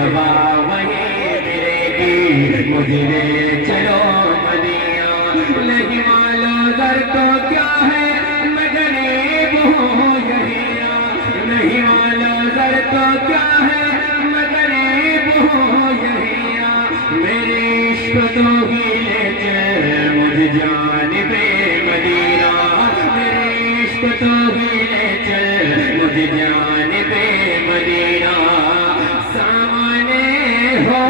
दवा वही मिलेगी, मुझे ले चलो मदीना। नहीं मालूम दर तो क्या है, मैं गरीब हूँ यहिया। नहीं मालूम दर तो क्या है, मैं गरीब हूँ यहिया। मेरे इश्क तो ही ले चल मुझे जानिबे मदीना। मेरे इश्क तो ही ले चल मुझे जानिबे मदीना। सामने हो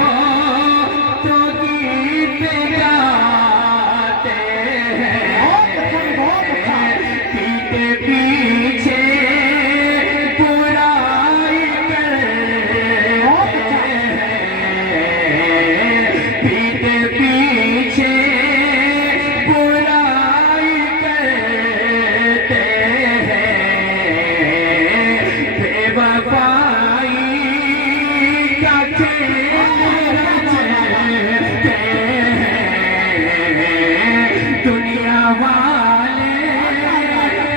तो गीत गाते हैं, पीछे पीछे बुराई करते हैं, पीछे पीछे बुराई करते हैं। बेवफाई का खेल रचते हैं, दुनिया वाले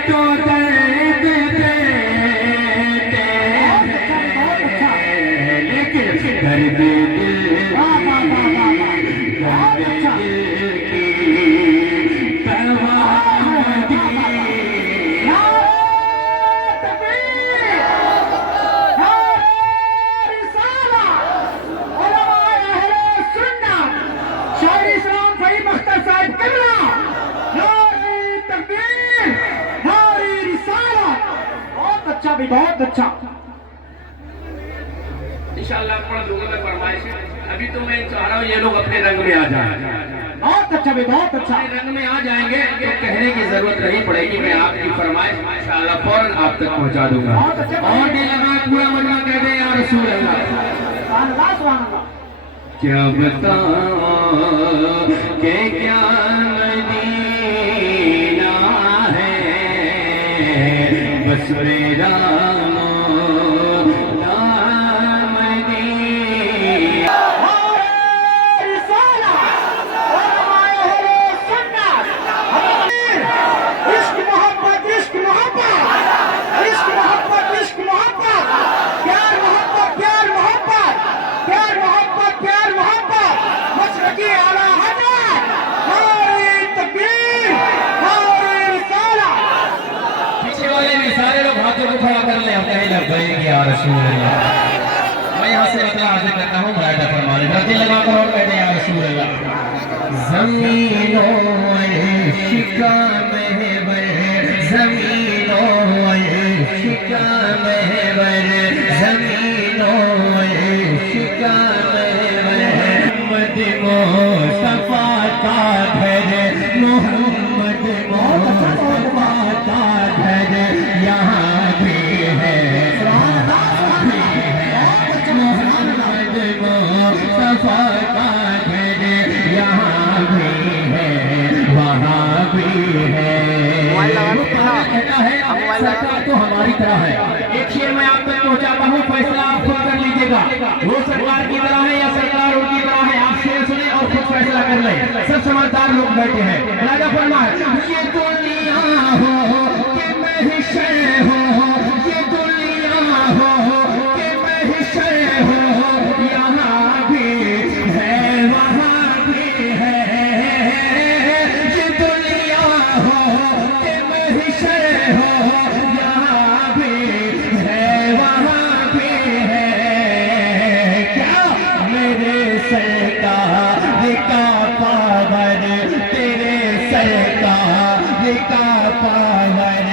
तो दर्द देते हैं, लेकिन दर्द दिल की दवा बहुत अच्छा। इंशाअल्लाह पढ़ दूंगा मैं फरमाइश। अभी तो मैं चाह रहा हूँ ये लोग अपने रंग में आ जाए। बहुत अच्छा भी, बहुत अच्छा। अपने रंग में आ जाएंगे तो कहने की जरूरत नहीं पड़ेगी। मैं आपकी फरमाइश इंशाअल्लाह फौरन आप तक पहुँचा दूंगा। बहुत अच्छा। और दिल लगा पूरा मजमा कह दे या रसूल अल्लाह। सुभान अल्लाह, सुभान अल्लाह। क्या बताऊं कि क्या मदीना है, बस मेरा या रसूल अल्लाह। मैं यहाँ से अगला हाजिर करता हूँ मुरादा फरमाने रद्दी लगाकर और कहते हैं या रसूल अल्लाह। ज़मीनों इश्क़ महवर, ज़मीनों इश्क़ महवर, ज़मीनों इश्क़ महवर। मोहम्मद मुस्तफ़ा का घर, मोहम्मद मुस्तफ़ा का घर यहाँ भी है, मुस्तफ़ा का घर यहाँ भी है, वहाँ भी है। कहता है सरकार तो हमारी तरह है। एक शेर मैं आप तक पहुँचाता हूँ, फैसला आप खुद कर लीजिएगा। वो सरकार की तरह है या सरकार उनकी तरह है, आप शेर सुने और खुद फैसला कर लें। सब समझदार लोग बैठे हैं। राजा फरमाए, ये दुनिया हो कि महशर हो, ये दुनिया हो कि महशर हो, यहाँ भी है वहाँ भी है। ये दुनिया हो कि महशर हो, यहाँ भी है वहाँ भी है। क्या मेरे सरकार का पावर, तेरे सरकार का पावर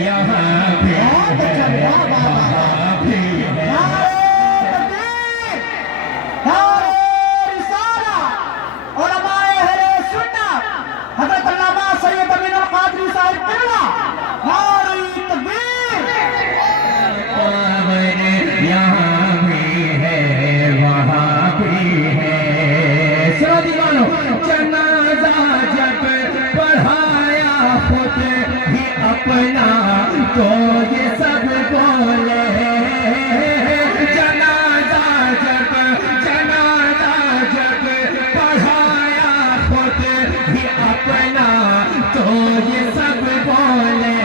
यहाँ भी है, वहाँ भी है। यहाँ भी है वहाँ भी है। सुनो दीवानो, जनाजा जब पढ़ाया खुद ही अपना तो ये सब बोले। जनाजा जब पढ़ाया खुद ही अपना तो ये सब बोले।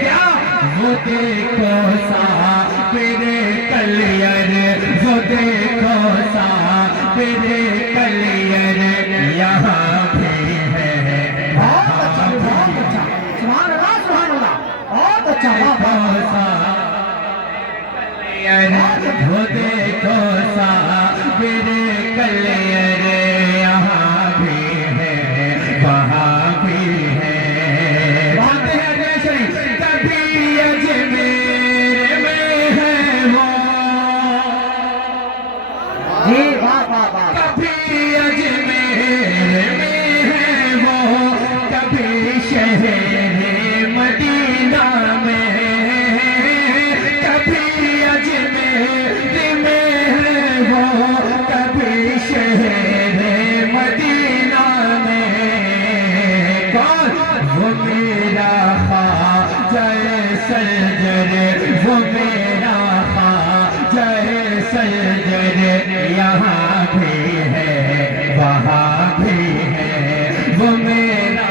क्या वो देखो साबिर कलियर, वो चलिए रे यहाँ भी है वहाँ भी है। बातें हैं अजमेर शरीफ, कभी अजमेर में है वो, जी वाह वाह वाह। कभी अजमेर में है वो, कभी शहर मदीना में, कभी अजमेर में है वो, कभी शहर मदीना में। कौन? वो मेरा ख्वाजा सजर, वो मेरा ख्वाजा सजर, यहाँ भी है वहाँ भी है वो मेरा।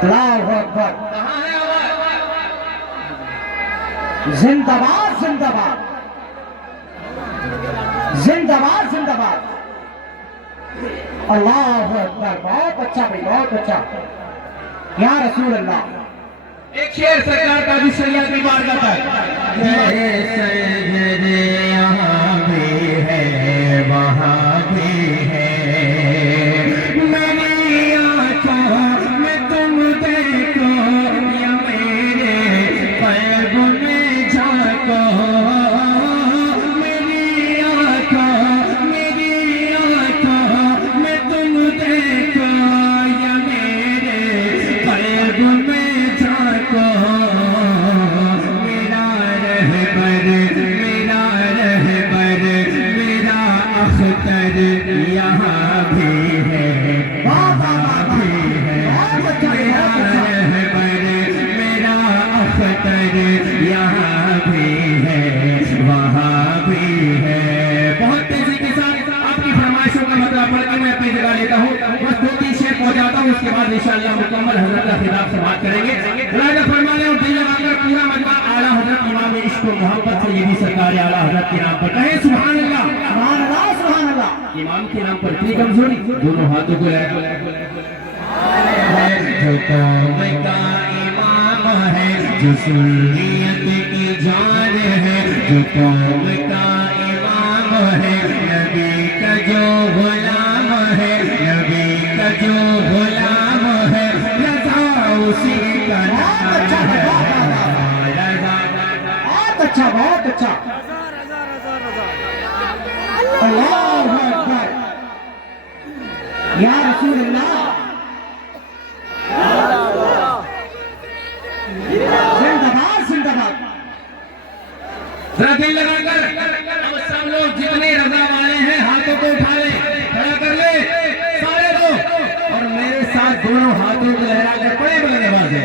अल्लाहु अकबर। कहाँ है जिंदाबाद जिंदाबाद जिंदाबाद जिंदाबाद। अल्लाहु अकबर। बहुत अच्छा भाई, बहुत अच्छा। या रसूल अल्लाह। एक शेर सरकार का भी सैयद की बारगाह तक। जय सजद यहाँ भी है वहाँ भी है, मेरी आँखों में तुम देखो या मेरे क़ल्ब में झांको, मेरी आँखों में तुम देखो या मेरे क़ल्ब में झांको। मेरा रहबर मेरा अख्तर यहाँ भी है वहाँ भी है, मेरा रहबर मेरा अख्तर यहाँ भी है वहाँ भी है। बहुत तेजी के साथ आपकी फरमाइशों का मतलब पढ़ के मैं अपनी जगह लेता हूँ, बस 2-3 शेर पहुँचाता हूँ, उसके बाद इंशाअल्लाह मुकम्मल हजरत का खिताब समाप्त करेंगे। राजा फरमाने और दिल लगाकर पूरा मजमा आला हजरत इमाम इश्क व मोहब्बत से ये भी सरकार आला हजरत के नाम पर कहे सुभान अल्लाह। सुभान अल्लाह सुभान अल्लाह। इमाम के नाम पर इतनी कमजोरी, दोनों हाथों को है जो कौम का इमाम है, जो सुन्नियत की जान है, जो कौम का इमाम है, नबी का जो गुलाम है, नबी का जो गुलाम है, रज़ा उसी का नाम है। बहुत अच्छा बहुत अच्छा। अल्लाहु अकबर। या रसूल अल्लाह। जिंदाबाद जिंदाबाद। जरा दिल लगाकर अब सब लोग जितने रजा वाले हैं हाथों को उठा ले, खड़ा कर ले सारे लोग, और मेरे साथ दोनों हाथों को लहराकर बड़े बड़े आवाज है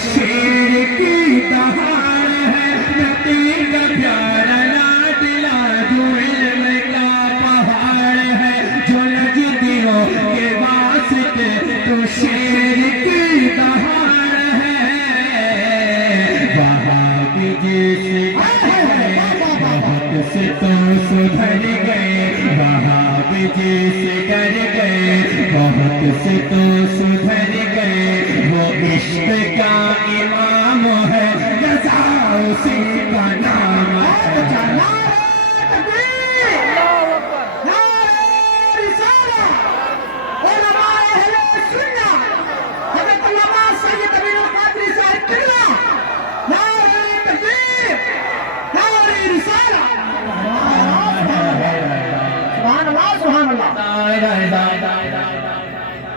शेर की दहाड़ है, नबी का प्यारा लाडला जो इल्म का पहाड़ है, जो नजदियों के वास्ते तो शेर की दहाड़ है। वहाँ भी जैसे बहुत से तो सुधर गए, वहाँ भी जैसे डर गए, बहुत से तो सुधर गए, वो इश्क का इमाम है, रज़ा उसी का नाम है।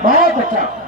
बहुत अच्छा।